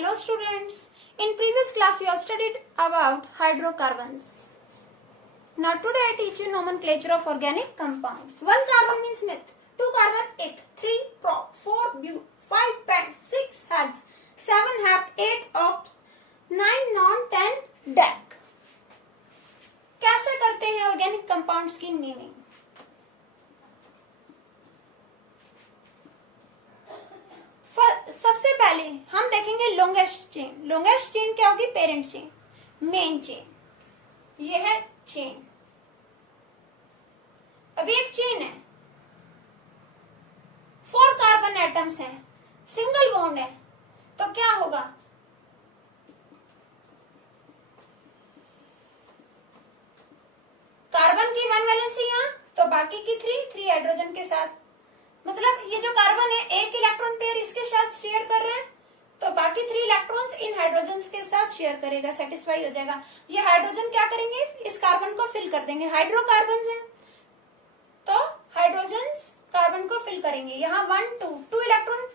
Hello students, in previous class we have studied about hydrocarbons. Now today I teach you nomenclature of organic compounds. 1 carbon means meth, 2 carbon eth, 3 prop, 4 bute, 5 pent, 6 hex, 7 hept, 8 opt, 9 non, 10 dec. कैसे करते हैं organic compounds की naming? सबसे पहले हम देखेंगे longest chain. Longest chain क्या होगी? Parent chain, main chain. ये है चेन. अभी एक चेन है, 4 कार्बन एटम्स हैं, सिंगल बॉन्ड है, तो क्या होगा? कार्बन की 1 वैलेंसी यहां, तो बाकी की 3 हाइड्रोजन के साथ. मतलब ये जो कार्बन है एक इलेक्ट्रॉन पेयर इसके साथ शेयर कर रहे हैं, तो बाकी 3 इलेक्ट्रॉन्स इन हाइड्रोजन के साथ शेयर करेगा, सेटिस्फाई हो जाएगा. ये हाइड्रोजन क्या करेंगे? इस कार्बन को फिल कर देंगे. हाइड्रोकार्बन है तो हाइड्रोजन कार्बन को फिल करेंगे. यहाँ 1 2 इलेक्ट्रॉन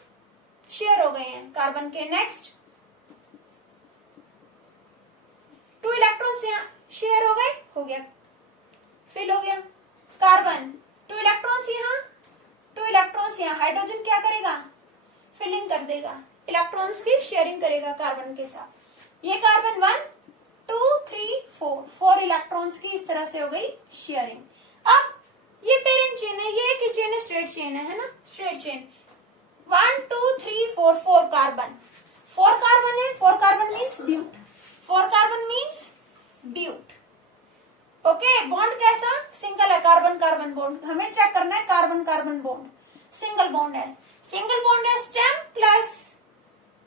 शेयर हो गए हैं कार्बन के. नेक्स्ट 2 इलेक्ट्रॉन्स यहाँ शेयर हो गए, हो गया, फिल हो गया. कार्बन 2 इलेक्ट्रॉन्स यहाँ, 2 इलेक्ट्रॉन्स यहाँ. हाइड्रोजन क्या करेगा? फिलिंग कर देगा, इलेक्ट्रॉन्स की शेयरिंग करेगा कार्बन के साथ. ये कार्बन 1 2 3 4 इलेक्ट्रॉन्स की इस तरह से हो गई शेयरिंग. अब ये पेरेंट चेन है, ये एक चेन है, स्ट्रेट चेन है ना, स्ट्रेट चेन. 1 2 3 4 कार्बन, 4 कार्बन है. 4 carbon means but, 4 carbon means but. Okay, bond कैसा? सिंगल है, कार्बन कार्बन बॉन्ड. हमें चेक करना है carbon carbon bond. Single bond है, सिंगल बॉन्ड है. स्टेम प्लस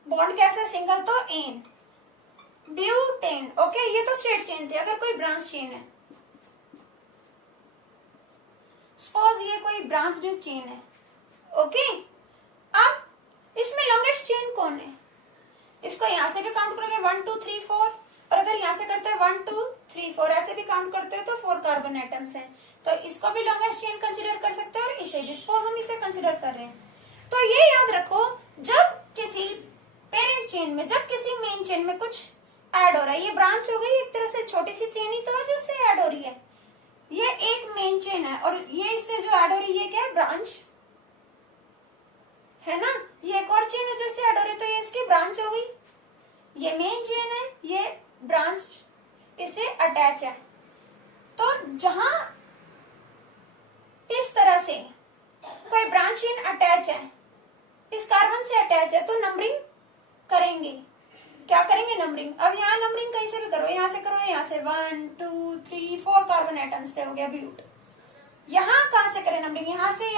बॉन्ड कैसा है? सिंगल, तो एन, ब्यूटेन. ओके, ये तो स्ट्रेट चेन थी. अगर कोई ब्रांच चेन है, सपोज ये कोई ब्रांच चेन है. ओके, अब इसमें लॉन्गेस्ट चेन कौन है? इसको यहां से भी काउंट करोगे 1 2 3 4, और अगर यहां से करते हैं 1 2 3 4 ऐसे भी काउंट करते हो तो 4 कार्बन एटम्स हैं, तो इसको भी लॉन्गेस्ट चेन कंसीडर कर सकते हो, और इसे भी. सपोज हम इसे कंसीडर कर रहे हैं, तो ये याद रखो, जब किसी पेरेंट चेन में, जब किसी मेन चेन में कुछ ऐड हो रहा है, ये ब्रांच हो गई एक तरह से, छोटी सी चेन ही तो है जो इससे ऐड हो रही है. ये एक मेन चेन है, और ये इससे जो ऐड हो रही है ये क्या है? ब्रांच है ना. ये एक और चेन है जो इससे ऐड हो रही है, तो ये इसकी ब्रांच हो गई. ये मेन चेन है, ये ब्रांच इससे अटैच है. तो जहां इस तरह से कोई ब्रांच चेन अटैच है, इस कार्बन से अटैच है, तो नंबरिंग करेंगे. क्या करेंगे? नंबरिंग. अब यहाँ नंबरिंग कहीं से भी करो, यहाँ से करो, यहाँ से 1 2 3 4 कार्बन एटम्स से हो गया ब्यूट. यहाँ कहां से करें नंबरिंग? यहाँ से,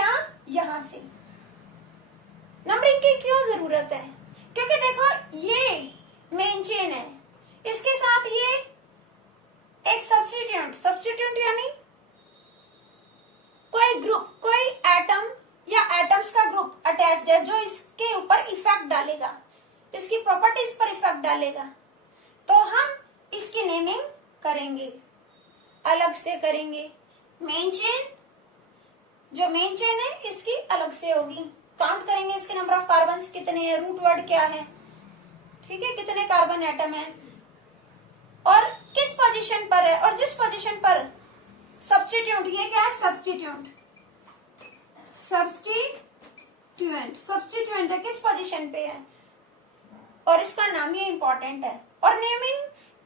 यहाँ से. नंबरिंग की क्यों जरूरत है? क्योंकि देखो ये मेन चेन है, इसके साथ ये एक सब्स्टिट्यूट यानी कोई ग्रुप, कोई एटम या एटम्स का ग्रुप अटैच्ड है जो इसके ऊपर इफेक्ट डालेगा, इसकी प्रॉपर्टीज पर इफेक्ट डालेगा. तो हम इसकी नेमिंग करेंगे, अलग से करेंगे. मेन चेन, जो मेन चेन है इसकी अलग से होगी. काउंट करेंगे इसके नंबर ऑफ कार्बन कितने हैं, रूट वर्ड क्या है, ठीक है, कितने कार्बन एटम है, और किस पोजीशन पर है, और जिस पोजीशन पर सब्स्टिट्यूट, ये क्या है? सब्स्टिट्यूएंट है, किस पोजीशन पे है, और इसका नाम ये इंपॉर्टेंट है. और नेमिंग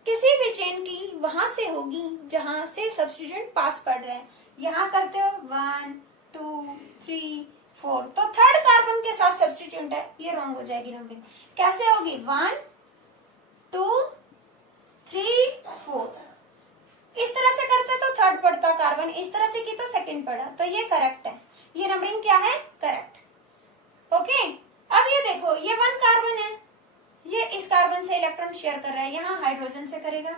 किसी भी चेन की वहां से होगी जहां से सब्स्टिट्यूएंट पास पड़ रहे हैं. यहां करते हो 1 2 3 4, तो 3rd कार्बन के साथ सब्स्टिट्यूएंट है, ये रॉन्ग हो जाएगी नंबरिंग. कैसे होगी? 1 2 3 4. इस तरह से करते तो 3rd पड़ता कार्बन, इस तरह से की तो 2nd पड़ा, तो ये करेक्ट है. ये नंबरिंग क्या है? करेक्ट. ओके, अब ये देखो, ये 1 कार्बन है, ये इस कार्बन से इलेक्ट्रॉन शेयर कर रहा है, यहाँ हाइड्रोजन से करेगा,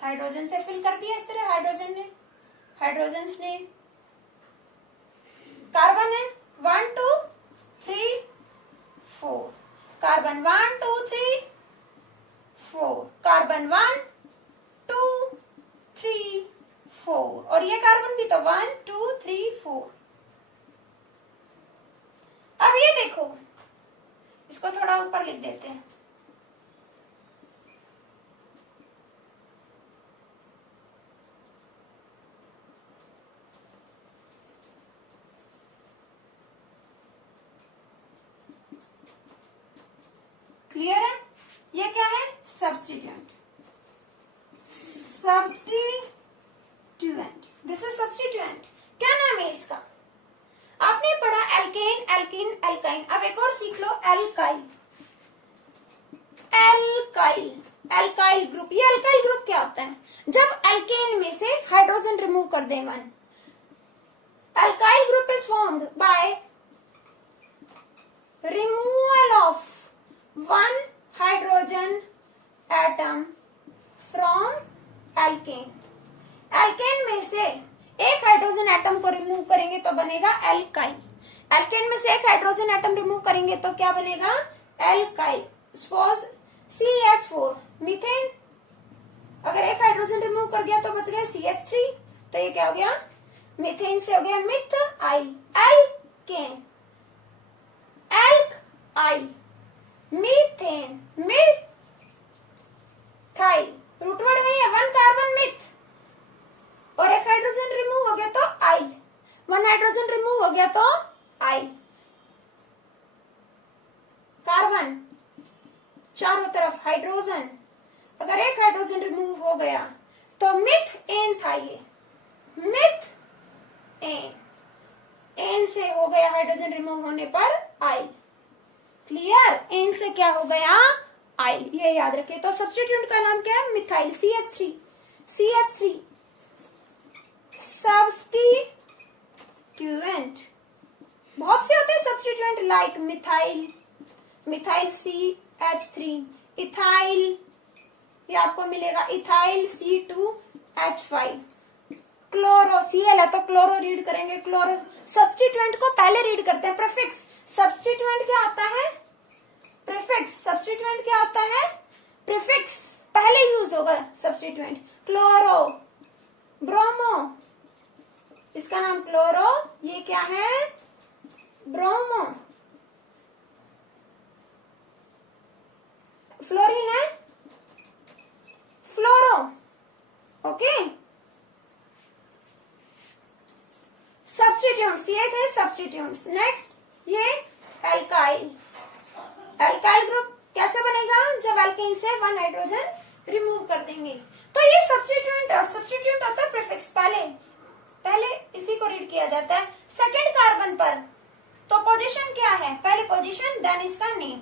हाइड्रोजन से फिल कर दिया इस तरह. हाइड्रोजन ने कार्बन है 1 2 3 4, कार्बन 1 2 3 4, कार्बन 1 2 3 4, और ये कार्बन भी तो 1 2 3 4. अब ये देखो, इसको थोड़ा ऊपर लिख देते हैं. ये क्या है? Substituent, substituent, this is substituent. क्या नाम है इसका? आपने पढ़ा एल्केन, एल्कीन, एल्काइन। अब एक और सीख लो, एल्काइल। Alkyl, alkyl group. ये एल्काइल ग्रुप क्या होता है? जब एल्केन में से हाइड्रोजन रिमूव कर दे one. Alkyl group is formed by removal of one hydrogen atom from alkane। alkane में से एक हाइड्रोजन एटम को रिमूव करेंगे तो बनेगा एल्काइल। एल्केन में से एक हाइड्रोजन एटम रिमूव करेंगे तो क्या बनेगा? एल्काइल। सपोज CH4 मीथेन, अगर एक हाइड्रोजन रिमूव कर गया तो बच गया CH3, तो ये क्या हो गया? मीथेन से हो गया methyl. Alkane, alkyl, methane, methyl, root word वही है, वन कार्बन मिथ, और एक हाइड्रोजन रिमूव हो गया तो आइल, वन हाइड्रोजन रिमूव हो गया तो आइल। कार्बन चारों तरफ हाइड्रोजन, अगर एक हाइड्रोजन रिमूव हो गया तो मिथ एन था, ये मिथ एन, एन से हो गया हाइड्रोजन रिमूव होने पर आइल। क्लियर? एन से क्या हो गया? आइल। ये याद रखिए। तो सब्स्टिट्यूएंट का नाम क्या है? Methyl, CH3। CH3 substituent. बहुत से होते हैं substituent, like methyl, methyl CH3, ethyl, ये आपको मिलेगा इथाइल C2H5, क्लोरो, Cl है तो क्लोरो रीड करेंगे, क्लोरो। सब्स्टिट्यूएंट को पहले रीड करते हैं, प्रीफिक्स। सब्स्टिट्यूएंट क्या होता है? प्रीफिक्स। सब्स्टिट्यूएंट क्या होता है? प्रीफिक्स। पहले यूज होगा सब्स्टिट्यूएंट। क्लोरो, ब्रोमो, इसका नाम क्लोरो, ये क्या है? ब्रोमो। फ्लोरीन है फ्लोरो। ओके, सब्स्टिट्यूएंट्स, ये थे सब्स्टिट्यूएंट्स। नेक्स्ट ये एल्काइल। एल्काइल ग्रुप कैसे बनेगा? जब एल्केन से वन हाइड्रोजन रिमूव कर देंगे। तो ये सब्स्टिट्यूएंट, और सब्स्टिट्यूएंट होता है प्रीफिक्स। पहले इसी को रीड किया जाता है। सेकेंड कार्बन पर तो पोजीशन क्या है? पहले पोजीशन, देन इसका नेम।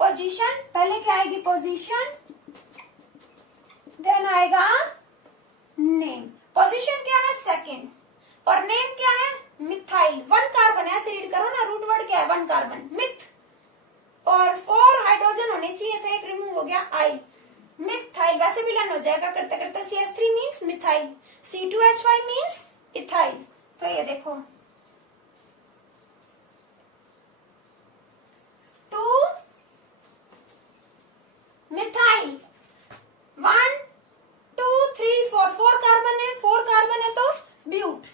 पोजीशन पहले क्या आएगी? पोजीशन, देन आएगा नेम। पोजीशन क्या है? सेकेंड, और नेम क्या है? मिथाइल। वन कार्बन, ऐसे रीड करो ना, रूट वर्ड क्या है? वन कार्बन, मिथ, और 4 हाइड्रोजन होने चाहिए थे, एक रिमूव हो गया, आइल, मिथाइल। वैसे भी लन हो जाएगा करते करते। CH3 means methyl, C2H5 means ethyl. तो ये देखो, 2 मिथाइल, 1 2 3 4, 4 कार्बन है, 4 कार्बन है तो ब्यूट,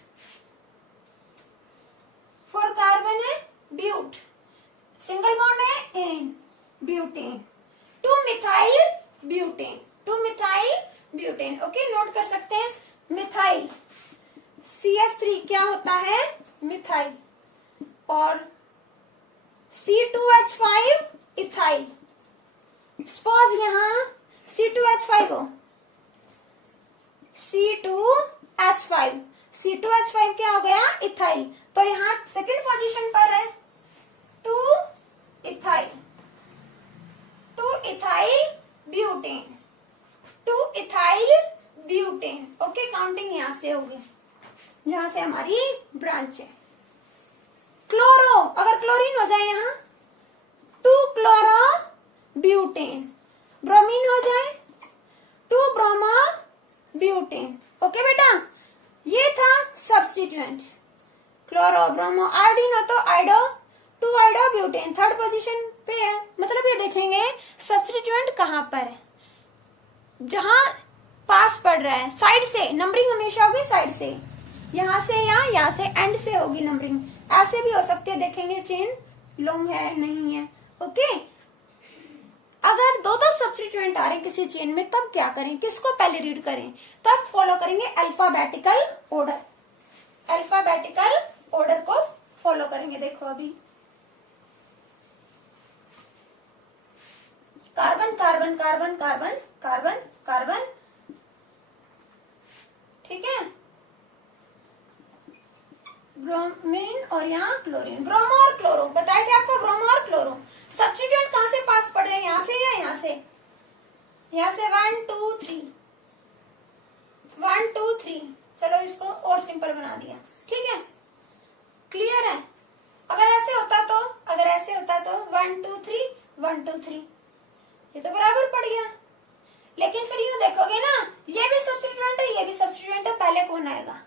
4 कार्बन है, ब्यूट, सिंगल बॉन्ड है, ane, butane, 2 methyl butane, 2 methyl butane. Okay, note कर सकते हैं। मिथाइल, CH3 क्या होता है? मिथाइल, और C2H5 इथाइल। सपोज यहां C2H5 हो, C2H5, C2H5 क्या हो गया? इथाइल। तो यहाँ सेकेंड पोजीशन पर है 2 ethyl, 2 ethyl butane, 2 ethyl butane. Okay, counting यहां से होगी, यहां से हमारी ब्रांच है। क्लोरो, अगर क्लोरीन हो जाए यहाँ 2 क्लोरो ब्यूटेन, ब्रोमीन हो जाए 2 ब्रोमो ब्यूटेन। ओके बेटा, ये था सब्स्टिट्यूएंट। क्लोरो, ब्रोमो, आयोडीन हो तो आइडो, 2 आइडो ब्यूटेन थर्ड पोजीशन पे है। मतलब ये देखेंगे सब्स्टिट्यूएंट कहां पर है, जहां पास पड़ रहा है, साइड से नंबरिंग हमेशा होगी, साइड से, यहां से यहाँ से एंड से होगी नंबरिंग। ऐसे भी हो सकती है, देखेंगे चेन लॉन्ग है नहीं है। ओके, अगर दो सब्स्टिट्यूएंट आ रहे हैं किसी चेन में, तब क्या करें? किसको पहले रीड करें? तब फॉलो करेंगे अल्फाबेटिकल ऑर्डर। अल्फाबेटिकल ऑर्डर को फॉलो करेंगे। देखो अभी carbon carbon carbon carbon carbon carbon, ठीक है, ब्रोमीन और यहाँ क्लोरीन, ब्रोमो और क्लोरो, बताए थे आपको ब्रोमो और क्लोरो। सब्स्टिट्यूएंट कहां से पास पड़ रहे हैं, यहां से या यहां से, यहां से 1 2 3 1 2 3, चलो इसको और सिंपल बना दिया, ठीक है, क्लियर है। अगर ऐसे होता तो, अगर ऐसे होता तो 1 2 3 1 2 3, ये तो बराबर पड़ गया। लेकिन फिर यूं देखोगे ना, ये भी सब्स्टिट्यूएंट है, ये भी सब्स्टिट्यूएंट है, पहले कौन आएगा,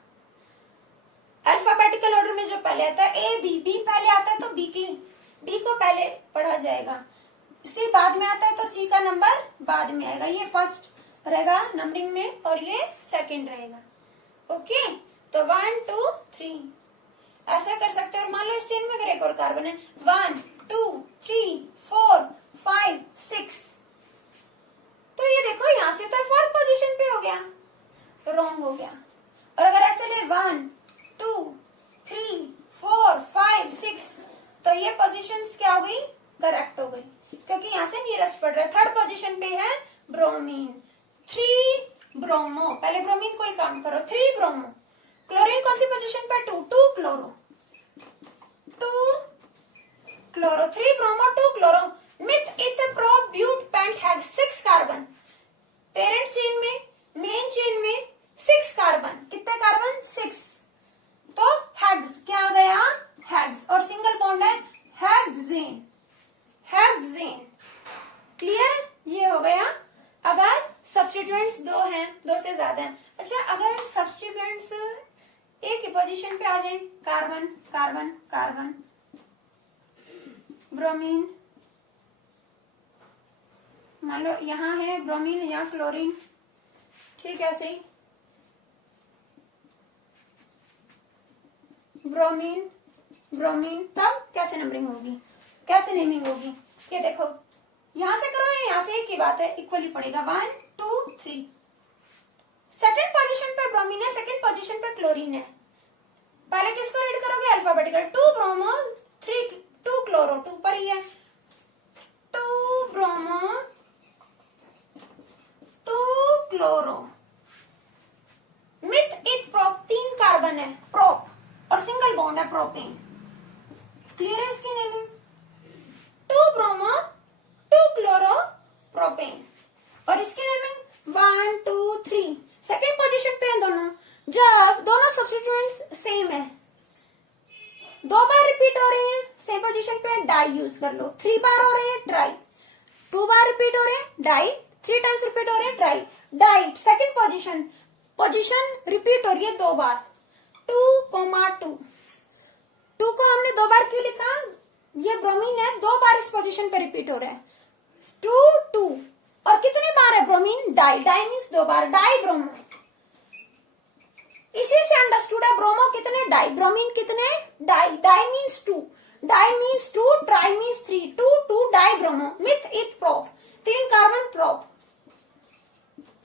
अल्फाबेटिकल ऑर्डर में जो पहले आता है ए बी, बी पहले आता है तो बी को पहले पढ़ा जाएगा, सी बाद में आता है तो सी का नंबर बाद में आएगा, ये फर्स्ट रहेगा नंबरिंग में और ये सेकंड रहेगा, ओके। तो 1 2 3 ऐसा कर सकते हो। और मान लो इस चेन में अगर एक और कार्बन है, 1 2 3 4 5 6, तो ये देखो यहां से तो फोर्थ पोजीशन पे हो गया, रॉन्ग हो गया। और अगर ऐसे ले 1 2 3 4 5 6, तो ये पोजीशंस क्या हो गई, करेक्ट हो गई, क्योंकि यहाँ से नियरेस्ट पड़ रहा है। थर्ड पोजीशन पे है ब्रोमीन, 3 ब्रोमो, पहले ब्रोमीन को ही काउंट करो, 3 ब्रोमो। क्लोरीन कौन सी पोजीशन पे, 2 chloro, 2 chloro, 3 bromo 2 chloro. Meth eth pro but pent have 6 carbon, parent chain में, मेन चेन में 6 कार्बन, कितने कार्बन 6, तो हेक्स क्या आ गया, हेक्स, और सिंगल बॉन्ड है हेक्सेन, हेक्सेन, क्लियर, ये हो गया। अगर सब्स्टिट्यूएंट्स दो हैं, दो से ज्यादा हैं, अच्छा अगर सब्स्टिट्यूएंट्स एक ही पोजीशन पे आ जाए, कार्बन कार्बन कार्बन, ब्रोमीन, मान लो यहाँ है ब्रोमीन, यहाँ क्लोरीन, ठीक है, ऐसे ही ब्रोमीन ब्रोमीन, तब कैसे नंबरिंग होगी, कैसे नेमिंग होगी, ये देखो यहां से करो या यहां से, एक ही बात है, इक्वली पड़ेगा, 1 2 3। सेकंड पोजीशन पे ब्रोमीन है, सेकंड पोजीशन पे क्लोरीन है, पहले किसको रीड करोगे, अल्फाबेटिकल, 2 ब्रोमो 3 2 क्लोरो, 2 पर ही है, 2 bromo 2 chloro, meth eth prop, 3 carbon है, प्रोप, और सिंगल बॉन्ड है प्रोपेन, क्लियर है इसकी नेमिंग, 2 ब्रोमो 2 क्लोरो प्रोपेन, और इसकी नेमिंग 1 2 3। सेकेंड पोजीशन पे है दोनों, जब दोनों सब्स्टिट्यूएंट्स सेम है, 2 बार रिपीट हो रही है, सेम पोजीशन पे डाई यूज कर लो, 3 बार हो रही है ट्राई, 2 बार रिपीट हो रहे हैं डाई, 3 टाइम्स रिपीट हो रहे हैं tri, di, second position, position repeat हो रही है 2 बार, 2 2 को हमने 2 बार क्यों लिखा, ये ब्रोमीन है, 2 बार इस पोजीशन पे रिपीट हो रहा है, 2 2, और कितनी बार है ब्रोमीन, डाई, डाई मीन्स 2 बार, डाई ब्रोमो, इसी से अंडरस्टूड है ब्रोमो कितने, डाई, ब्रोमीन कितने, di, di means 2, di means 2, tri means 3, 2 2 di bromo, meth eth prop, 3 carbon prop,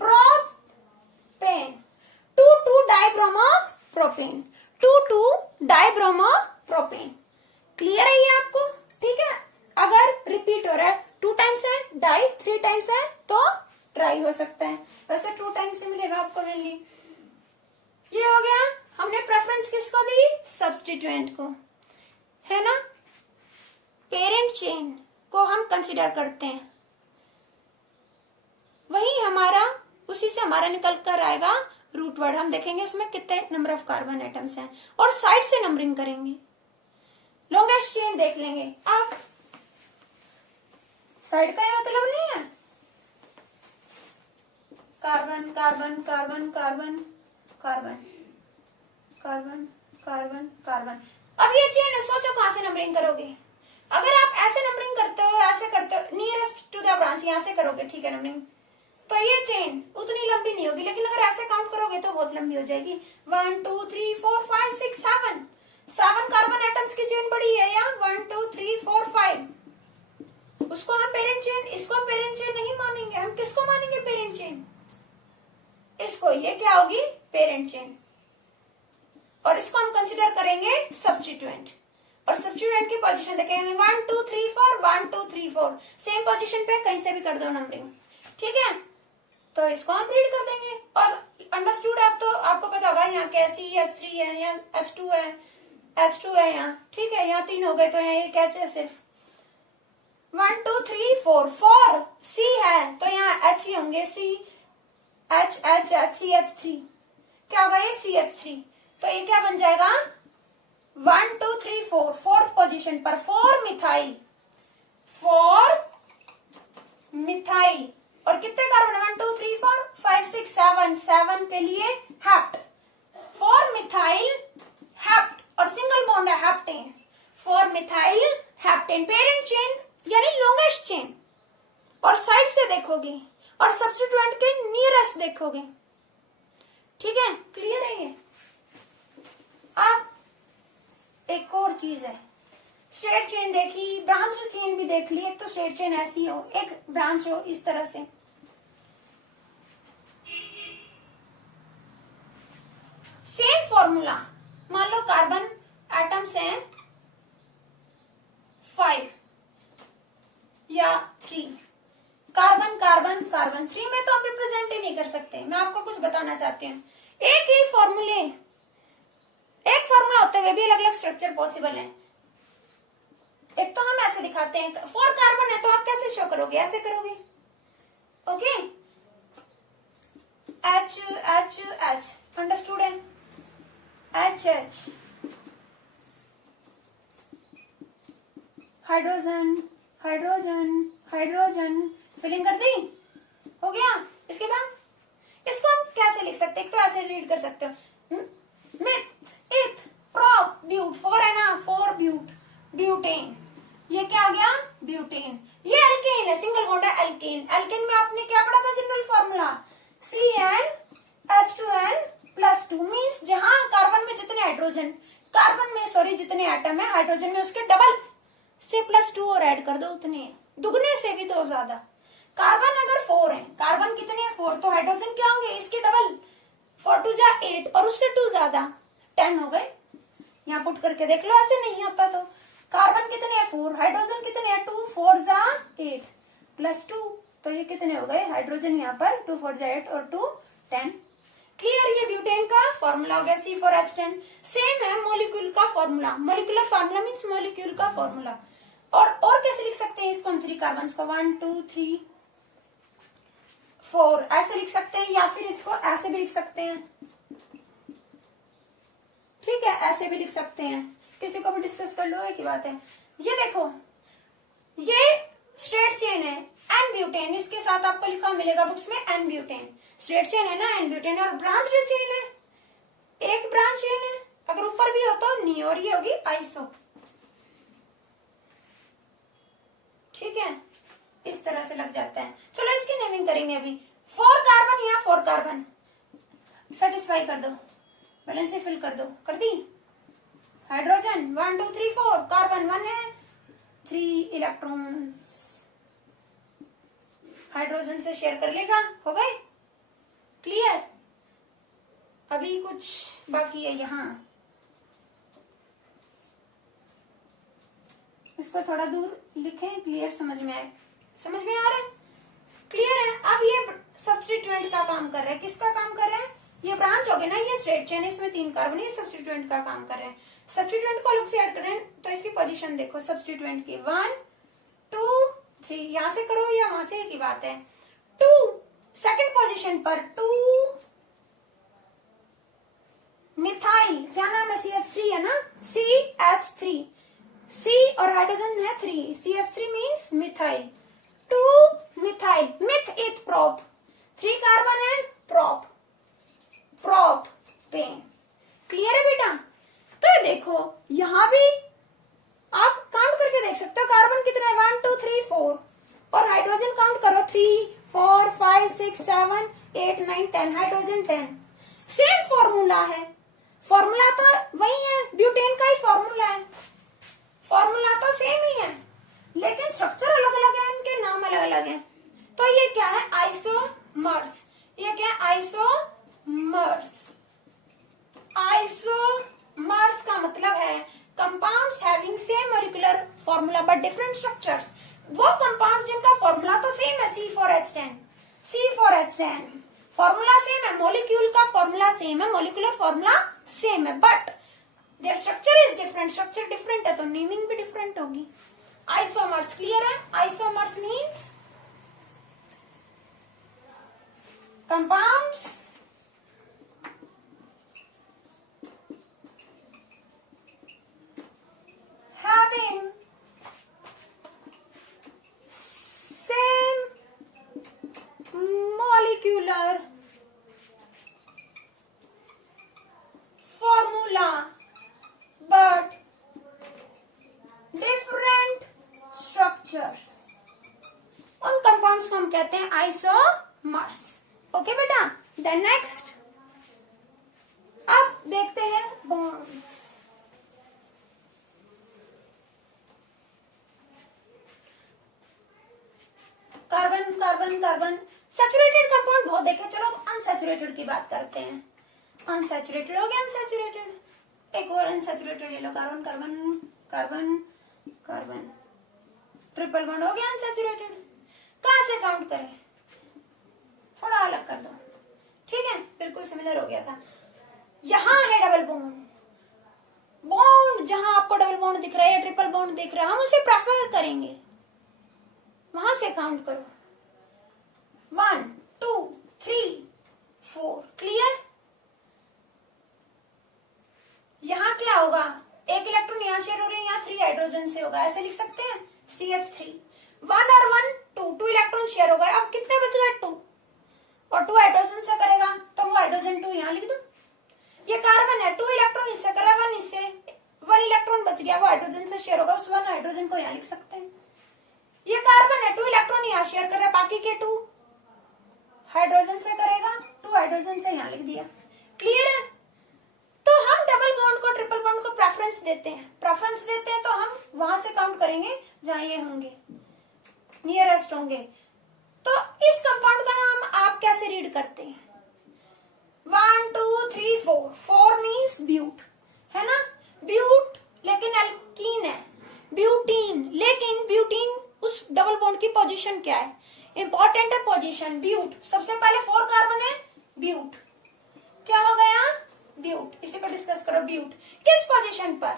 propane, 2 2 di bromo propane, 2 2 di bromo propane, clear है ये आपको, ठीक है। अगर रिपीट हो रहा है, 2 टाइम्स है डाई, 3 टाइम्स है तो ट्राई हो सकता है, वैसे 2 टाइम्स से मिलेगा आपको वैल्यू। ये हो गया, हमने प्रेफरेंस किसको दी, सब्स्टिट्यूएंट को, है ना। पेरेंट चेन को हम कंसीडर करते हैं, वही हमारा, उसी से हमारा निकल कर आएगा रूट वर्ड, हम देखेंगे उसमें कितने नंबर ऑफ कार्बन एटम्स हैं, और साइड से नंबरिंग करेंगे, लॉन्गेस्ट चेन देख लेंगे। आप साइड का ये मतलब नहीं है, carbon carbon carbon carbon carbon carbon carbon carbon, अब ये चेन है, सोचो कहां से नंबरिंग करोगे, अगर आप ऐसे नंबरिंग करते हो, ऐसे करते हो, नियरेस्ट टू द ब्रांच यहां से करोगे, ठीक है नंबरिंग, तो ये चेन उतनी लंबी नहीं होगी, लेकिन अगर ऐसे काउंट करोगे तो बहुत लंबी हो जाएगी, 1 2 3 4 5 6 7 कार्बन एटम्स की चेन बड़ी है, या 1 2 3 4 5, उसको हम पेरेंट चेन, इसको हम पेरेंट चेन नहीं मानेंगे, हम किसको मानेंगे पेरेंट चेन, इसको, ये क्या होगी पेरेंट चेन, और इसको हम कंसिडर करेंगे सब्स्टिट्यूएंट, और सब्स्टिट्यूएंट की पोजीशन लिखेंगे 1 2 3 4 1 2 3 4 सेम पोजीशन पे कहीं से भी कर दो नंबरिंग, ठीक है। तो इसको हम रीड कर देंगे और अंडरस्टूड आप तो आपको पता होगा यहाँ कैसी S3 है, यहाँ H2 है, H2 है यहाँ, ठीक है। यहाँ 3 हो गए तो यहाँ एक H है सिर्फ। 1 2 3 4 4 C है तो यहाँ H ही होंगे, C H H H C H3 क्या होगा ये CH3। तो ये क्या बन जाएगा 1 2 3 4 फोर्थ पोजीशन पर 4 मिथाइल, 4 मिथाइल और कितने कार्बन 1 2 3 4 5 6 7 7 के लिए हेप्ट, 4 मिथाइल हेप्ट और सिंगल बॉन्ड है heptane, 4 methyl heptane parent chain यानी लॉन्गेस्ट चेन। और साइड से देखोगे और सब्स्टिट्यूएंट के नियरेस्ट देखोगे, ठीक है। क्लियर है ये। अब एक और चीज है, स्ट्रेट चेन देखी, ब्रांच चेन भी देख ली। एक तो स्ट्रेट चेन ऐसी हो, एक ब्रांच हो इस तरह से। सेम फॉर्मूला, मान लो कार्बन एटम्स हैं 5 या 3, कार्बन कार्बन कार्बन 3 में तो हम रिप्रेजेंट ही नहीं कर सकते। मैं आपको कुछ बताना चाहती हूँ, एक ही फॉर्मूले, एक फॉर्मूला होते हुए भी अलग अलग स्ट्रक्चर पॉसिबल है। एक तो हम ऐसे दिखाते हैं 4 कार्बन है तो आप कैसे शो करोगे, ऐसे करोगे, okay. H H H understood है, H H hydrogen hydrogen hydrogen filling कर दी, हो गया। इसके बाद इसको हम कैसे लिख सकते हैं, एक तो ऐसे रीड कर सकते हो मिथ इथ प्रोप ब्यूट, 4 है ना, 4 ब्यूट ब्यूटेन, ये क्या आ गया ब्यूटेन। ये एल्केन है, सिंगल बॉन्ड है एल्केन। एल्केन में आपने क्या पढ़ा था जनरल फॉर्मूला CnH2n+2 मीन्स जहां कार्बन में जितने हाइड्रोजन, कार्बन में सॉरी जितने एटम है हाइड्रोजन में उसके डबल से +2 और ऐड कर दो, उतने दुगने से भी 2 ज्यादा। कार्बन अगर 4 है, कार्बन कितने हैं 4, तो हाइड्रोजन क्या होंगे इसके डबल, 4 2 जा 8 और उससे 2 ज्यादा 10 हो गए। यहाँ पुट करके देख लो, ऐसे नहीं आता तो। कार्बन कितने हैं 4, हाइड्रोजन कितने हैं 2, 4 जा 8 +2 तो ये कितने हो गए हाइड्रोजन यहाँ पर 2 4 जा 8 और 2 10। क्लियर, ये ब्यूटेन का फॉर्मूला हो गया C4H10। सेम है मॉलिक्यूल का formula, molecular formula means molecule का फॉर्मूला। और कैसे लिख सकते हैं इसको हम 3 कार्बन को 1 2 3 4 ऐसे लिख सकते हैं, या फिर इसको ऐसे भी लिख सकते हैं, ठीक है, ऐसे भी लिख सकते हैं। किसी को भी डिस्कस कर लो, एक ही बात है। ये देखो, ये स्ट्रेट चेन है एन ब्यूटेन, इसके साथ आपको लिखा मिलेगा बुक्स में एन ब्यूटेन। स्ट्रेट चेन है ना एन ब्यूटेन, और ब्रांच चेन है, एक ब्रांच चेन है, अगर ऊपर भी हो तो नी, और ये होगी आइसो, ठीक है। इस तरह से लग जाता है। चलो इसकी नेमिंग करेंगे अभी। 4 कार्बन या 4 कार्बन सेटिस्फाई कर दो, बैलेंस से फिल कर दो, कर दी। हाइड्रोजन 1 2 3 4, कार्बन 1 है, 3 इलेक्ट्रॉन्स हाइड्रोजन से शेयर कर लेगा, हो गए क्लियर। अभी कुछ बाकी है यहाँ, इसको थोड़ा दूर लिखें, क्लियर समझ में आए, समझ में आ रहा है, क्लियर है। अब ये सब्स्टिट्यूएंट का काम कर रहे हैं, किसका काम कर रहे हैं, ये ब्रांच हो गया ना, ये स्ट्रेट चेन है, इसमें 3 कार्बन, ये सब्स्टिट्यूएंट का काम कर रहे हैं। सब्स्टिट्यूएंट को अलग से ऐड करें तो इसकी पोजीशन देखो, सब्स्टिट्यूएंट की 1 2 3, यहां से करो या वहां से, एक ही बात है। 2 सेकंड पोजीशन पर 2 मिथाइल, क्या नाम है CH3 है ना, CH3, C और हाइड्रोजन है 3, CH3 means methyl, 2 methyl myth eth prop, 3 carbon है प्रोप, प्रोप पेन। क्लियर है बेटा। तो देखो यहां भी आप काउंट करके देख सकते हो, कार्बन कितने हैं 1 2 3 4, और हाइड्रोजन काउंट करो 3 4 5 6 7 8 9 10, हाइड्रोजन 10। सेम फॉर्मूला है, फॉर्मूला तो वही है, ब्यूटेन का ही फॉर्मूला है, फॉर्मूला तो सेम ही है, लेकिन स्ट्रक्चर अलग अलग है, इनके नाम अलग अलग हैं। तो ये क्या है आइसोमर्स, ये क्या है आइसोमर्स। आइसोमर्स का मतलब है compounds having same molecular formula but different structures, वो कंपाउंड्स जिनका फॉर्मूला तो सेम है, C4H10, C4H10 फॉर्मूला सेम है, मॉलिक्यूल का फॉर्मूला सेम है, मॉलिक्यूलर फॉर्मूला सेम है, but there structure is different, structure different है तो नेमिंग भी डिफरेंट होगी। आइसोमर्स क्लियर है? Isomers means compounds having same molecular formula but different structures, उन कंपाउंड्स को हम कहते हैं आइसोमर्स। ओके बेटा, देन नेक्स्ट अब देखते हैं bonds. Carbon carbon carbon, saturated compound बहुत देखे, चलो अनसैचुरेटेड की बात करते हैं। अनसैचुरेटेड हो गया, अनसैचुरेटेड, एक और अनसैचुरेटेड ले लो, carbon carbon carbon carbon, triple bond हो गया अनसैचुरेटेड। कहां से काउंट करें, थोड़ा अलग कर दो, ठीक है, बिल्कुल सिमिलर हो गया था। यहां है डबल बॉन्ड, बॉन्ड जहां आपको डबल बॉन्ड दिख रहा है या ट्रिपल बॉन्ड दिख रहा है, हम उसे प्रेफर करेंगे, वहां से काउंट करो, 1 2 3 4, क्लियर। यहां क्या होगा, एक इलेक्ट्रॉन यहां शेयर हो रही है, यहाँ 3 हाइड्रोजन से होगा, ऐसे लिख सकते हैं CH3, 1 और 1 2 इलेक्ट्रॉन शेयर हो गए, अब कितने बच गए 2, और 2 हाइड्रोजन से करेगा तो वो हाइड्रोजन 2 यहाँ लिख दो। ये कार्बन है, 2 इलेक्ट्रॉन इससे करा, 1 इससे, 1 इलेक्ट्रॉन बच गया, वो हाइड्रोजन से शेयर होगा, उस 1 हाइड्रोजन को यहाँ लिख सकते हैं। ये कार्बन है, 2 इलेक्ट्रॉन यहाँ शेयर कर रहा है, बाकी के 2 हाइड्रोजन से करेगा, 2 हाइड्रोजन से यहाँ लिख दिया, क्लियर है। तो हम डबल बॉन्ड को ट्रिपल बॉन्ड को प्रेफरेंस देते हैं, प्रेफरेंस देते हैं तो हम वहां से काउंट करेंगे जहां ये होंगे, नियरेस्ट होंगे। तो इस कंपाउंड का नाम आप कैसे रीड करते हैं, 1 2 3 4, 4 मीन्स ब्यूट है ना, ब्यूट, लेकिन एल्कीन है, ब्यूटीन, लेकिन ब्यूटीन उस डबल बॉन्ड की पोजीशन क्या है, इंपॉर्टेंट है पोजीशन, ब्यूट, सबसे पहले 4 कार्बन है, ब्यूट, क्या हो गया, ब्यूट, इसी को डिस्कस करो, ब्यूट किस पोजीशन पर,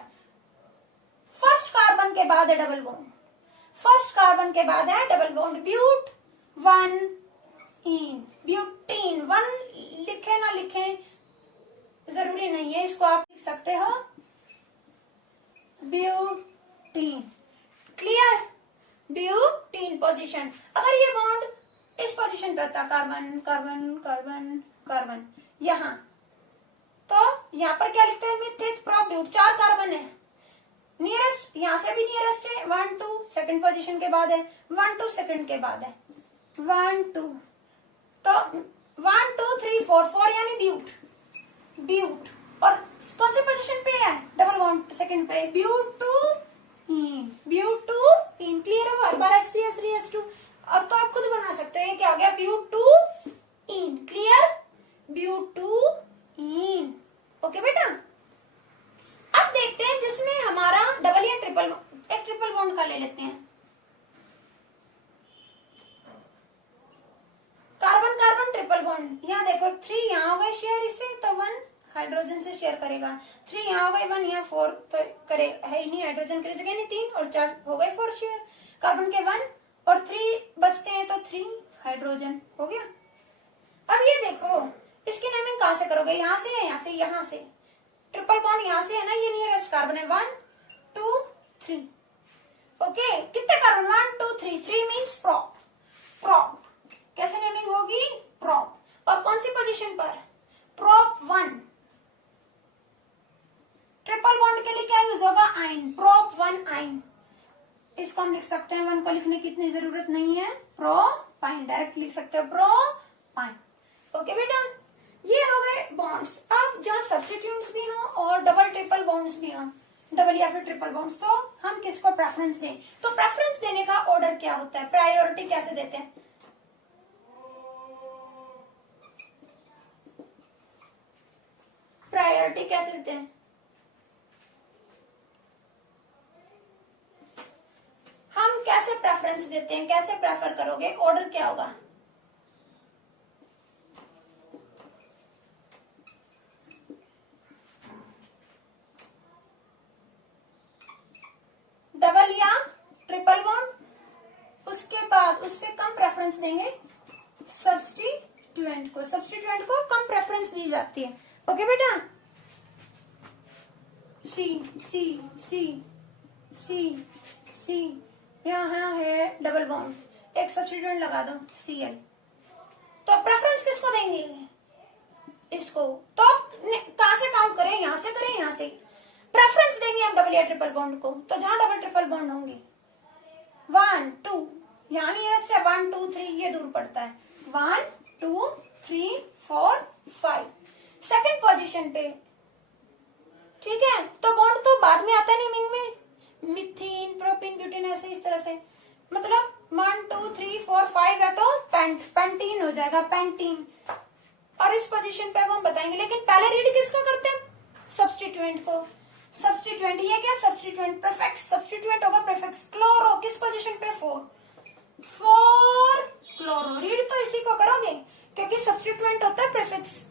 फर्स्ट कार्बन के बाद है डबल बॉन्ड, फर्स्ट कार्बन के बाद है double bond, but 1 ene, butene, 1 लिखे ना लिखे जरूरी नहीं है, इसको आप लिख सकते हो ब्यूटीन, क्लियर, ब्यूटीन पोजीशन। अगर ये बॉन्ड इस पोजीशन पे होता, कार्बन कार्बन कार्बन कार्बन, यहां तो यहां पर क्या लिखते हैं, मिथित प्रोब्यूट, 4 कार्बन है, नियरेस्ट यहां से भी नियरेस्ट है, 1 2 सेकंड पोजीशन के बाद है, 1 2 सेकंड के बाद है, 1 2, तो 1 2 3 4, 4 यानी ब्यूट, ब्यूट, और कौन सी पोजीशन पे है, डबल बॉन्ड सेकंड पे, ब्यूटीन, ब्यूटीन, क्लियर है, हर बार H3H3H2, अब तो आप खुद बना सकते हैं, क्या हो गया, ब्यूटीन, क्लियर, ब्यूटीन, ओके बेटा। अब देखते हैं जिसमें हमारा डबल या ट्रिपल, एक ट्रिपल बॉन्ड का ले लेते हैं, कार्बन कार्बन ट्रिपल बॉन्ड, यहाँ देखो 3 यहाँ हो गए शेयर इससे, तो 1 हाइड्रोजन से शेयर करेगा, 3 यहाँ हो गए, 1 यहाँ 4 तो करे है नहीं, हाइड्रोजन की जगह नहीं 3 और 4 हो गए 4 शेयर, कार्बन के 1 और 3 बचते हैं तो 3 हाइड्रोजन हो गया। अब ये देखो इसकी नेमिंग कहां से करोगे, यहाँ से या यहाँ से, यहाँ से, ट्रिपल बॉन्ड यहाँ से है ना, ये नियरेस्ट कार्बन है, 1 2 3, ओके, कितने कार्बन, 1 2 3, 3 मीन्स प्रॉप, प्रॉप कैसे नेमिंग होगी, प्रॉप, और कौन सी पोजीशन पर, प्रॉप 1, ट्रिपल बॉन्ड के लिए क्या यूज होगा, आइन, प्रॉप 1 आइन, इसको हम लिख सकते हैं, 1 को लिखने की इतनी जरूरत नहीं है, प्रोपाइन, डायरेक्ट लिख सकते हो प्रोपाइन, ओके बेटा। ये हो गए बॉन्ड्स। अब जहां सब्स्टिट्यूट्स भी हो और डबल ट्रिपल बॉन्ड्स भी हो, डबल या फिर ट्रिपल बॉन्ड्स, तो हम किसको प्रेफरेंस दें, तो प्रेफरेंस देने का ऑर्डर क्या होता है, प्रायोरिटी कैसे देते हैं, प्रायोरिटी कैसे देते हैं, कैसे प्रेफर करोगे, ऑर्डर क्या होगा? डबल या ट्रिपल बॉन्ड, उसके बाद उससे कम प्रेफरेंस देंगे सब्स्टिट्यूएंट को। सब्स्टिट्यूएंट को कम प्रेफरेंस दी जाती है। ओके बेटा, सी सी सी सी सी, यहाँ है डबल बॉन्ड, एक सब्स्टिट्यूएंट लगा दो Cl, तो प्रेफरेंस किसको देंगे? इसको। तो कहां से काउंट करें, यहां से करें, यहां से? प्रेफरेंस देंगे हम डबल या ट्रिपल बॉन्ड को, तो जहां डबल ट्रिपल बॉन्ड होंगे 1 2, यहाँ नियरेस्ट है 1 2 3, ये दूर पड़ता है 1 2 3 4 5, सेकंड पोजीशन पे। ठीक है, तो बॉन्ड तो बाद में आता है नेमिंग में, मिथीन प्रोपीन ब्यूटेन ऐसे इस तरह से, मतलब 1 2 3 4 5 है तो पेंटीन हो जाएगा, पेंटीन। और इस पोजीशन पे हम बताएंगे, लेकिन पहले रीड किसका करते हैं? सब्स्टिट्यूएंट को। सब्स्टिट्यूएंट, ये क्या सब्स्टिट्यूएंट? प्रीफिक्स। सब्स्टिट्यूएंट होगा प्रीफिक्स। क्लोरो किस पोजीशन पे? 4 क्लोरो। रीड तो इसी को करोगे क्योंकि सब्स्टिट्यूएंट होता है प्रीफिक्स,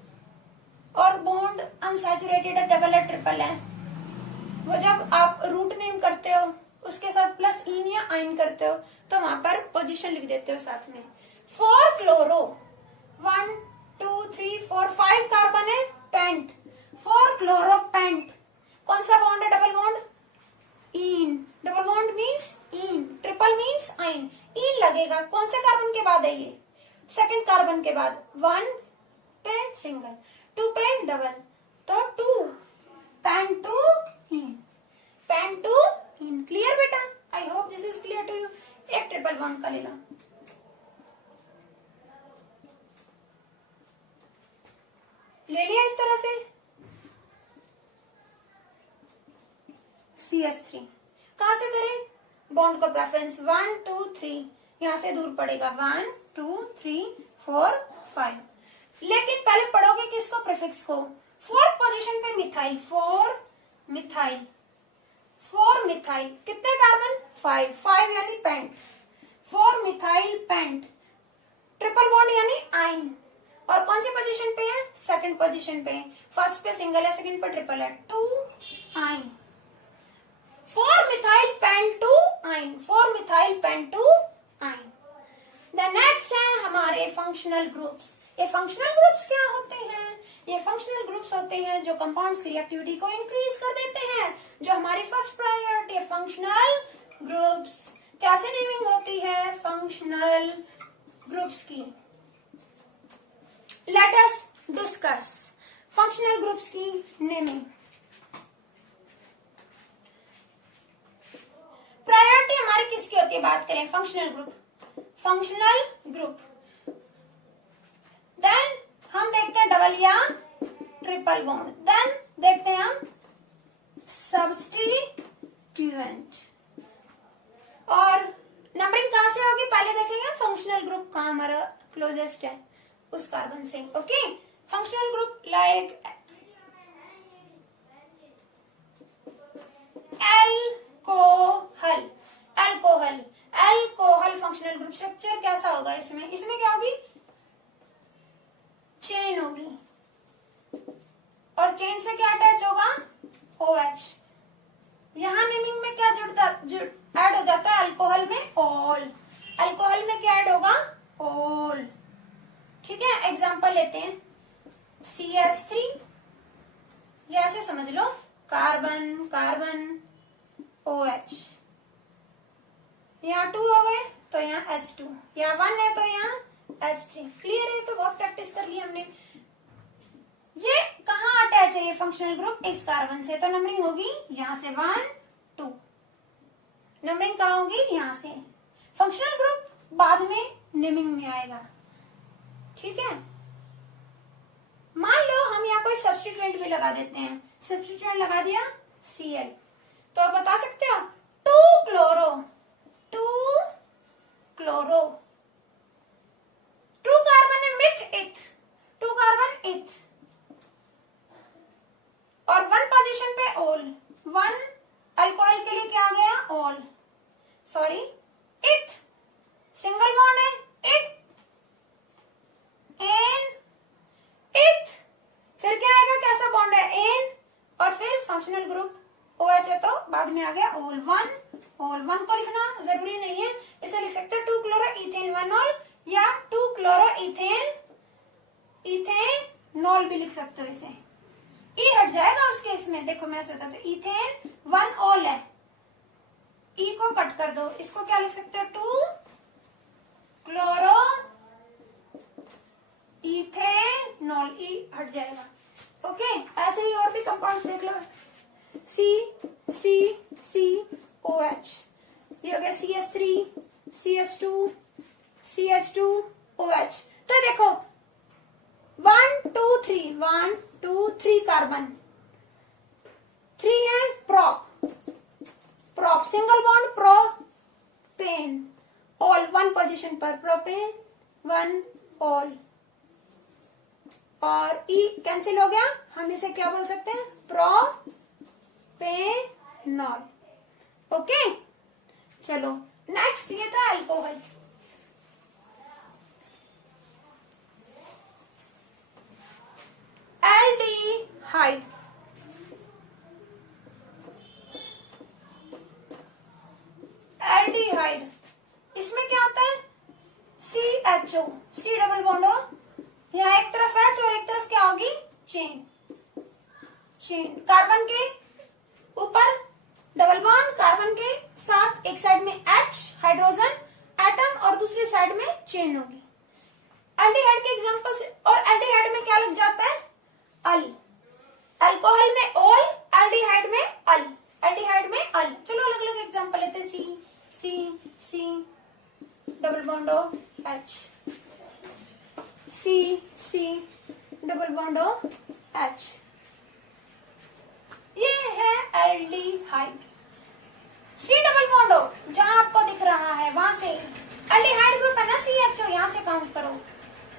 और बॉन्ड अनसैचुरेटेड है, डबल है, ट्रिपल है, वो जब आप रूट नेम करते हो उसके साथ प्लस इन या आइन करते हो तो वहां पर पोजीशन लिख देते हो साथ में। 4 क्लोरो, 1 2 3 4 5 कार्बन है, पेंट, 4 क्लोरो पेंट। कौन सा बॉन्ड है? Double bond, in. Double bond means in, triple means आइन। इन लगेगा कौन से कार्बन के बाद है? ये सेकंड कार्बन के बाद। 1 पे सिंगल, 2 पे डबल, तो 2 pent 2 ene, pent 2 ene. Clear बेटा? I hope this is clear to you. एक ट्रिपल बॉन्ड का ले लो, ले लिया इस तरह से CH3। कहां से करें बॉन्ड को प्रेफरेंस? 1 2 3, यहां से दूर पड़ेगा 1 2 3 4 5, लेकिन पहले पढ़ोगे किसको? प्रीफिक्स को। फोर्थ पोजीशन पे मिथाइल, 4 मिथाइल, 4 मिथाइल, कितने कार्बन? 5, 5 यानी pent, 4 methyl pent, triple bond यानी आइन। और कौन सी पोजीशन पे है? सेकंड पोजीशन पे। फर्स्ट पे सिंगल है, सेकंड पे ट्रिपल है, 2 आइन, 4 मिथाइल पेंटू आइन, 4 मिथाइल पेंटू आइन। द नेक्स्ट है हमारे फंक्शनल ग्रुप्स। ये फंक्शनल ग्रुप्स क्या होते हैं? ये फंक्शनल ग्रुप्स होते हैं जो कंपाउंड्स की रिएक्टिविटी को इंक्रीज कर देते हैं, जो हमारी फर्स्ट प्रायोरिटी है। फंक्शनल ग्रुप्स कैसे नेमिंग होती है फंक्शनल ग्रुप्स की? Let us discuss functional groups की नेमिंग। प्रायोरिटी हमारी किसकी होती है? बात करें functional group, functional group. Then हम देखते हैं डबल या ट्रिपल बॉन्ड, देन देखते हैं हम सब्स्टिट्यूएंट। और नंबरिंग कहां से होगी पहले देखेंगे। फंक्शनल ग्रुप कहां हमारा क्लोजेस्ट है उस कार्बन से। Okay, functional group like alcohol, alcohol, alcohol functional group structure कैसा होगा? इसमें क्या होगी? चेन होगी, और चेन से क्या अटैच होगा? OH। यहां नेमिंग में क्या ऐड हो जाता है? अल्कोहल में ऑल, अल्कोहल में क्या ऐड होगा? ऑल। ठीक है, एग्जांपल लेते हैं CH3, ये ऐसे समझ लो, कार्बन कार्बन OH, यहाँ 2 हो गए तो यहाँ H2, यहाँ 1 है तो यहाँ H3। क्लियर है? तो बहुत प्रैक्टिस कर ली हमने। ये कहाँ अटैच है ये फंक्शनल ग्रुप? इस कार्बन से, तो नंबरिंग होगी यहाँ से 1 2, नंबरिंग कहाँ होगी? यहाँ से। फंक्शनल ग्रुप बाद में नेमिंग में आएगा। ठीक है, मान लो हम यहाँ कोई सब्स्टिट्यूएंट भी लगा देते हैं। सब्स्टिट्यूएंट लगा दिया Cl, तो आप बता सकते हो 2 क्लोरो, 2 क्लोरो, 2 कार्बन है मिथ इथ, 2 कार्बन इथ, और 1 पोजीशन पे ऑल, 1 अल्कोहल के लिए क्या आ गया? ऑल, सॉरी इथ में आ गया ऑल वन को लिखना जरूरी नहीं है, इसे लिख सकते हैं 2 क्लोरो इथेन 1 ऑल या 2 क्लोरो इथेनॉल भी लिख सकते हो इसे। ई हट जाएगा उस केस में। देखो मैं ऐसे बताती हूँ, इथेन 1 ऑल है, ई को कट कर दो, इसको क्या लिख सकते हो 2 क्लोरो इथेनॉल, ई हट जाएगा। ओके, ऐसे ही और भी कंपाउंड्स देख लो, COH, ये हो गया CH3 CH2 CH2OH। तो देखो 1 2 3 कार्बन, 3 है prop single bond propane all 1 position पर, प्रोपेन 1 ऑल, और ई कैंसिल हो गया, हम इसे क्या बोल सकते हैं प्रोपेनॉल। ओके, चलो नेक्स्ट ये था अल्कोहल। एल्डिहाइड, इसमें क्या होता है CHO, C डबल बॉन्ड हो, यहाँ एक तरफ H और एक तरफ क्या होगी चेन, कार्बन के ऊपर डबल बॉन्ड, कार्बन के साथ एक साइड में H हाइड्रोजन एटम और दूसरी साइड में चेन होगी। एल्डिहाइड के एग्जांपल से, और एल्डिहाइड में क्या लग जाता है अल, अल्कोहल में ऑल, एल्डिहाइड में अल, चलो अलग अलग एग्जांपल लेते हैं, C double bond O H, C double bond O H, ये है aldehyde. C double bond O जहां आपको दिख रहा है वहां से एल्डिहाइड ग्रुप है ना CHO, यहां से काउंट करो,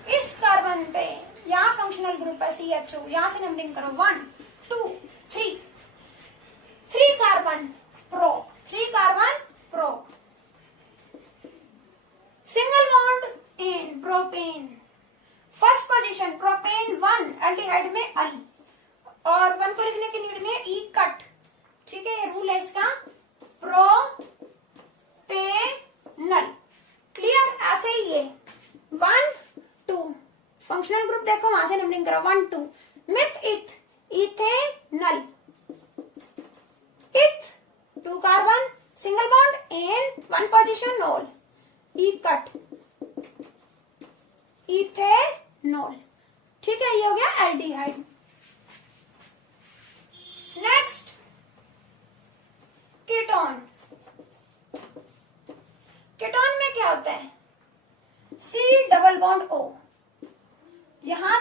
इस कार्बन पे यहाँ फंक्शनल ग्रुप है CHO, यहां से नंबरिंग करो 1 2 3 carbon prop, single bond in propane, first position propane 1, aldehyde में अल, और 1 को लिखने की नीड में ई कट, ठीक है, ये रूल है इसका, प्रोपेनल, क्लियर। ऐसे ही ये 1 2 फंक्शनल ग्रुप देखो, वहां से नंबरिंग करो 1 2, myth ethanal, 2 carbon single bond in 1 position all, E cut ethanol, ठीक है, ये हो गया एल्डिहाइड। नेक्स्ट कीटोन, कीटोन में क्या होता है C डबल बॉन्ड O, यहां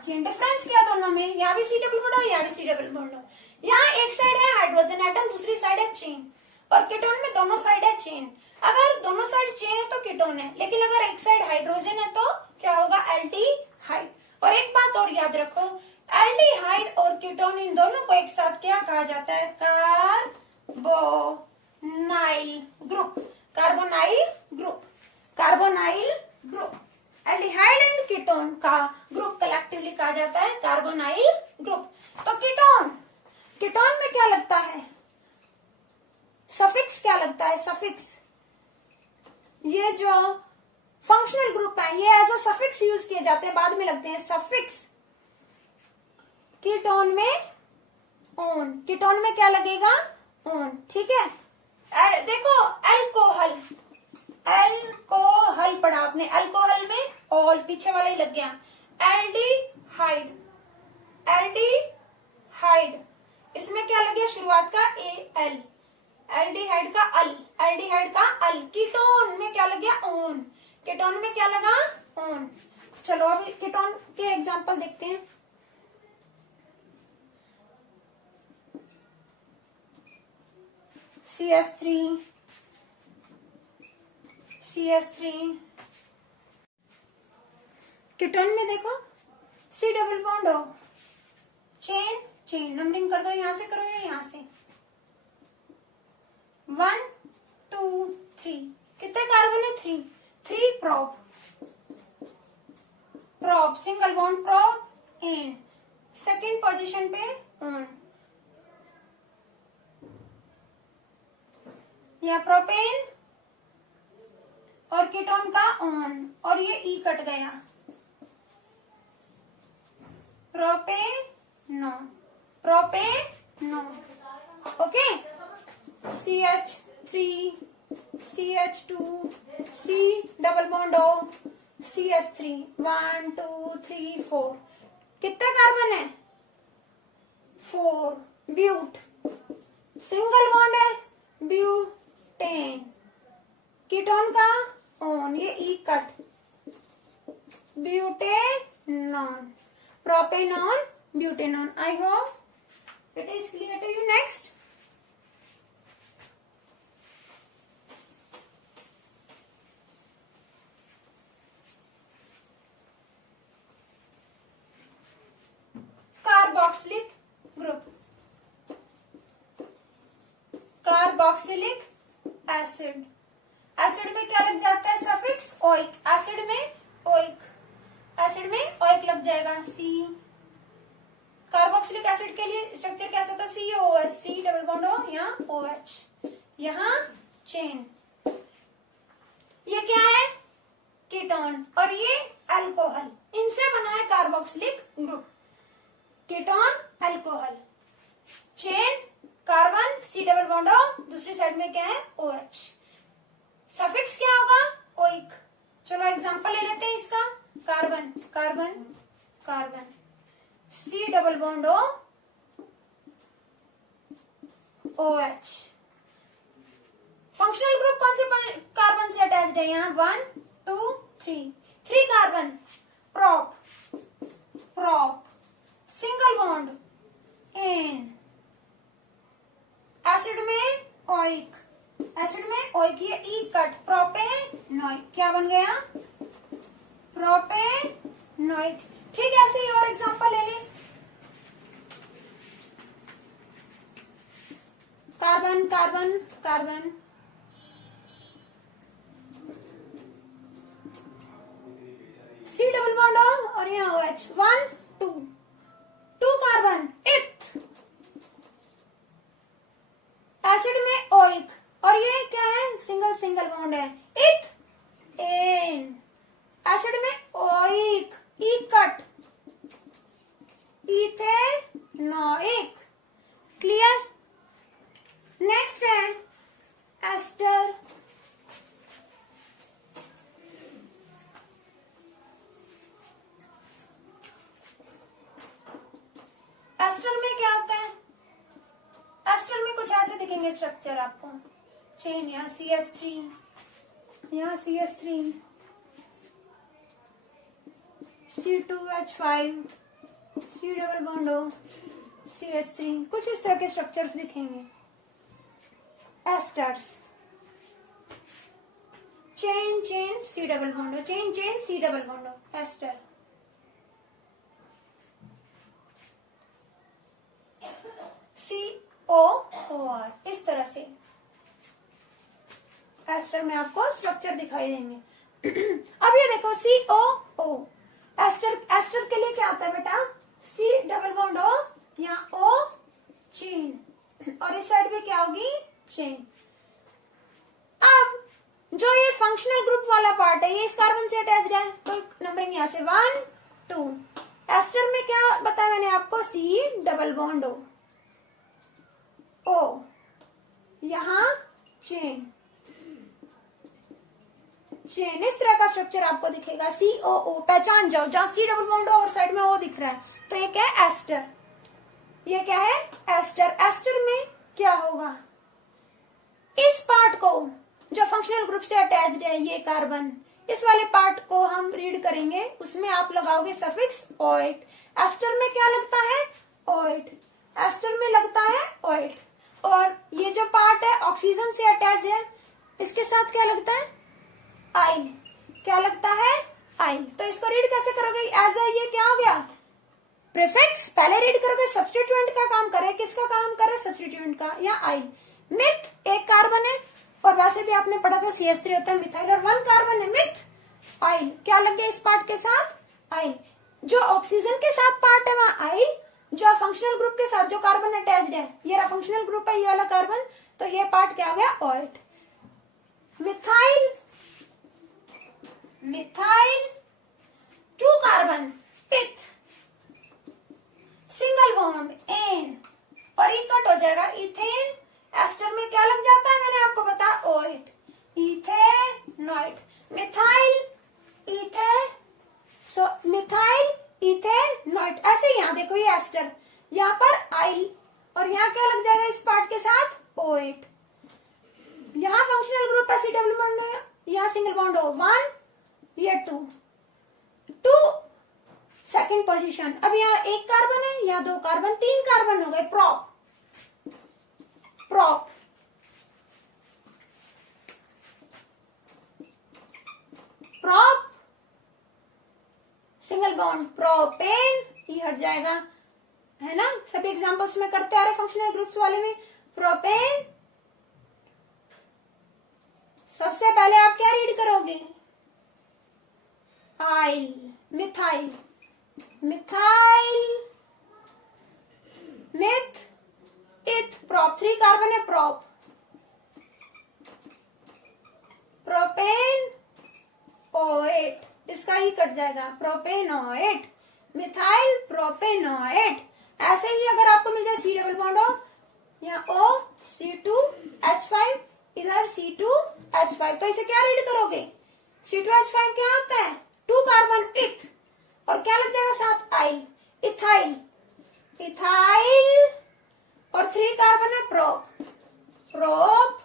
चेन, डिफरेंस क्या दोनों में, यहाँ भी C डबल बॉन्ड हो, यहाँ भी C डबल बॉन्ड हो, यहाँ एक साइड है हाइड्रोजन एटम, दूसरी साइड है चेन, और कीटोन में दोनों साइड है चेन। अगर दोनों साइड चेन है तो कीटोन है, लेकिन अगर एक साइड हाइड्रोजन है तो क्या होगा एल्डिहाइड। और एक बात और याद रखो, एल्डिहाइड और कीटोन इन दोनों को एक साथ क्या कहा जाता है carbonyl group, aldehyde and ketone का ग्रुप कलेक्टिवली कहा जाता है कार्बोनाइल ग्रुप। तो कीटोन में क्या लगता है सफिक्स, क्या लगता है सफिक्स, ये जो फंक्शनल ग्रुप है ये एज अ सफिक्स यूज किए जाते हैं, बाद में लगते हैं सफिक्स। कीटोन में क्या लगेगा ऑन, ठीक है। देखो अल्कोहल पढ़ा आपने, अल्कोहल में ऑल पीछे वाला ही लग गया, एल्डिहाइड इसमें क्या लग गया शुरुआत का एल, एल्डिहाइड का अल, कीटोन में क्या लग गया ऑन, कीटोन में क्या लगा ऑन। चलो अब कीटोन के एग्जांपल देखते हैं। CH3 कीटोन में देखो C डबल बॉन्ड हो, चेन नंबरिंग कर दो, यहां से करो या यहां से 1 2 3, कितने कार्बन है 3 prop single bond prop in second position पे ऑन, या प्रोपेन और कीटोन का ऑन, और ये ई कट गया, propanone, propanone. Okay, CH3 CH2 C double bond O CH3 1 2 3 4। कितने कार्बन है? 4। ब्यूट, सिंगल बॉन्ड है, ब्यूटेन। कीटोन का ऑन, ये ई cut, butanone, propanone, butanone. I hope it is clear to you. Next, carboxylic group, carboxylic acid. Acid में क्या लग जाता है? Suffix oic. एसिड में ओइक, एसिड में ओइक लग जाएगा, C। कार्बोक्सिलिक एसिड के लिए स्ट्रक्चर कैसा था? COOH, C double bond O, यहाँ OH, यहाँ चेन। ये क्या है? कीटोन, और ये अल्कोहल। इनसे बना है carboxylic group. Ketone, alcohol, chain, carbon, C double bond O, दूसरी साइड में क्या है? OH। सफिक्स क्या होगा? ओइक। चलो एग्जांपल ले लेते हैं इसका। Carbon, carbon, carbon, C double bond O, OH। Functional group कौन से कार्बन से अटैच्ड है? यहाँ 1 2 3, 3 carbon, prop, prop, single bond, ane. Acid में ओइक, एसिड में ओइक, ये ई कट, प्रोपेनोइक। क्या बन गया? प्रोपेनोइक। ठीक है, ऐसे ही और एग्जांपल ले लें। Carbon, carbon, carbon, C double bond O, और यहाँ OH, 1 2, 2 कार्बन, इथ। एसिड में ओइक, और ये क्या है? सिंगल सिंगल बॉन्ड है, इथ एन। एसिड में ओइक, ई कट, इथेनोइक। क्लियर? नेक्स्ट है एस्टर। एस्टर में क्या होता है? एस्टर में कुछ ऐसे दिखेंगे स्ट्रक्चर आपको। चेन, यहाँ CH3, यहाँ CH3, C2H5, C double bond O, CH3, कुछ इस तरह के स्ट्रक्चर्स दिखेंगे esters. Chain, chain, C double bond O, chain, chain, C double bond O, ester. COOR, इस तरह से एस्टर में आपको स्ट्रक्चर दिखाई देंगे। अब ये देखो COO, एस्टर, एस्टर के लिए क्या होता है बेटा? C डबल बॉन्ड O, यहाँ O, चेन, और इस साइड पे क्या होगी? चेन। अब जो ये फंक्शनल ग्रुप वाला पार्ट है, ये इस कार्बन से अटैच्ड है, तो नंबरिंग यहाँ से 1 2। एस्टर में क्या बताया मैंने आपको? C डबल बॉन्ड O, यहाँ चेन, चेन। इस तरह का स्ट्रक्चर आपको दिखेगा। COO, पहचान जाओ, जहां C डबल बॉन्ड और साइड में O दिख रहा है, तो ये क्या है? एस्टर। ये क्या है? एस्टर। एस्टर में क्या होगा? इस पार्ट को जो फंक्शनल ग्रुप से अटैच्ड है, ये कार्बन, इस वाले पार्ट को हम रीड करेंगे, उसमें आप लगाओगे सफिक्स ओइट। एस्टर में क्या लगता है? ओइट। एस्टर में लगता है ओइट। और ये जो पार्ट है ऑक्सीजन से अटैच है, इसके साथ क्या लगता है? आइल। क्या लगता है? आइल। तो इसको रीड कैसे करोगे? एज ए, ये क्या हो गया? प्रीफिक्स। पहले रीड करोगे, सब्स्टिट्यूएंट का काम करे। किसका काम करे? सब्स्टिट्यूएंट का, या आइल। मिथ, एक कार्बन है, और वैसे भी आपने पढ़ा था CH3 होता है मिथाइल, और 1 कार्बन है, मिथ आइल। क्या लग गया इस पार्ट के साथ? आइल। जो ऑक्सीजन के साथ पार्ट है वहां आइल, जो फंक्शनल ग्रुप के साथ जो कार्बन अटैच्ड है, ये रहा फंक्शनल ग्रुप है, ये वाला कार्बन, तो ये पार्ट क्या हो गया? ओइट। मिथाइल, मिथाइल, 2 कार्बन पिथ, सिंगल बॉन्ड एन, और ये कट हो जाएगा इथेन। एस्टर में क्या लग जाता है मैंने आपको बताया ओएट, इथेनॉइड, मिथाइल इथे, सो मिथाइल इथेनॉइड। ऐसे यहाँ देखो ये एस्टर, यहाँ पर आइल, और यहाँ क्या लग जाएगा इस पार्ट के साथ ओएट। यहाँ फंक्शनल ग्रुप है, सी डबल बॉन्ड है, यहाँ सिंगल बॉन्ड हो 1, ये 2 सेकेंड पोजीशन। अब यहाँ 1 कार्बन है, यहाँ 2 कार्बन, 3 कार्बन हो गए, prop, prop, prop, single bond propane, ये हट जाएगा, है ना। सभी एग्जांपल्स में करते आ रहे फंक्शनल ग्रुप्स वाले में। प्रोपेन, सबसे पहले आप क्या रीड करोगे, आइल, मिथाइल, मिथाइल, मिथ, इथ, प्रॉप, 3 कार्बन है, प्रॉप, प्रोपेन, ओएट, इसका ही कट जाएगा, प्रोपेनोएट, मिथाइल प्रोपेनोएट। ऐसे ही अगर आपको मिल जाए सी डबल बॉन्ड हो, यहाँ O C2H5, इधर C2H5, तो इसे क्या रीड करोगे, C2H5 क्या होता है, 2 कार्बन इथ, और क्या लग जाएगा साथ आइल, इथाइल, इथाइल, और 3 कार्बन है, prop, prop,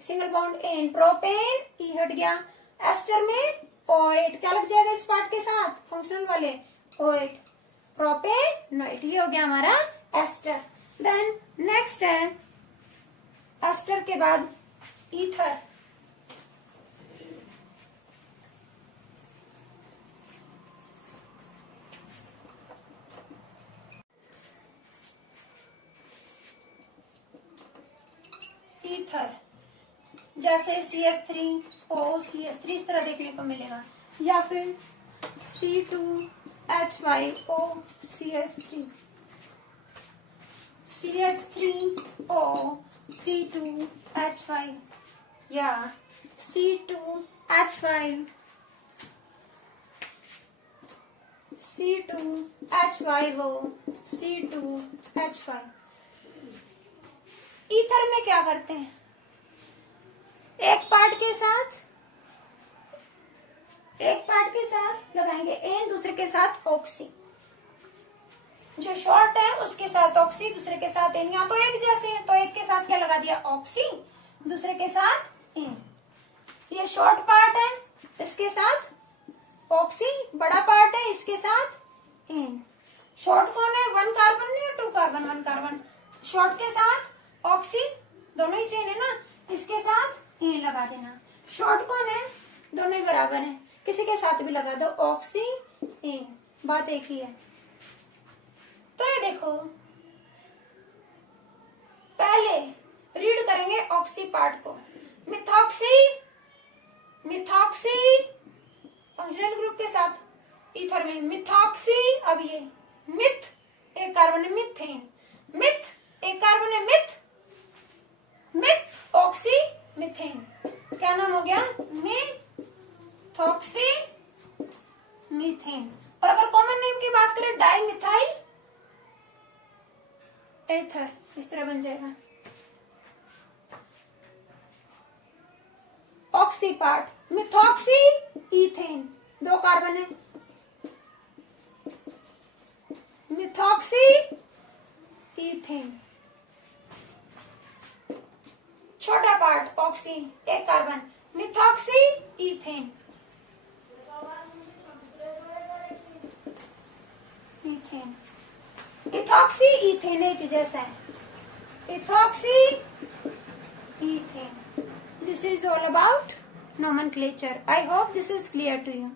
single bond ane, propane, E हट गया। एस्टर में ओएट, क्या लग जाएगा इस पार्ट के साथ फंक्शनल वाले ओएट, प्रोपेनोएट, ये हो गया हमारा एस्टर। देन नेक्स्ट है एस्टर के बाद ईथर। ईथर जैसे CH3O CH3 इस तरह देखने को मिलेगा, या फिर C2H5O CH3, CH3O C2H5, या C2H5 C2H5O C2H5। ईथर में क्या करते हैं, एक पार्ट के साथ लगाएंगे एन, दूसरे के साथ ऑक्सी, जो शॉर्ट है उसके साथ ऑक्सी, दूसरे के साथ एन, या तो एक जैसे है तो एक के साथ क्या लगा दिया ऑक्सी, दूसरे के साथ एन। ये शॉर्ट पार्ट है, इसके साथ ऑक्सी, बड़ा पार्ट है इसके साथ एन। शॉर्ट कौन है, 1 कार्बन या 2 कार्बन, 1 कार्बन, शॉर्ट के साथ ऑक्सी, दोनों ही चेन है ना, इसके साथ एन लगा देना। शॉर्ट कौन है, दोनों ही बराबर है, किसी के साथ भी लगा दो ऑक्सी एन, बात एक ही है। तो ये देखो पहले रीड करेंगे ऑक्सी पार्ट को, मिथॉक्सी, मिथॉक्सी फंक्शनल ग्रुप के साथ ईथर में मिथॉक्सी। अब ये मिथ, एक कार्बन है मिथेन, मिथ एक कार्बन है मिथ, मिथ ऑक्सी मिथेन, क्या नाम हो गया, मिथॉक्सी मीथेन। और अगर कॉमन नेम की बात करें डाई मिथाइल एथर, इस तरह बन जाएगा। Oxy part methoxy ethane, 2 carbon है, मिथॉक्सी इथेन। छोटा part oxy, 1 carbon, methoxy ethane, ethane, ethoxy ethane एक जैसा है, ethoxy ethane. This is all about nomenclature. I hope this is clear to you.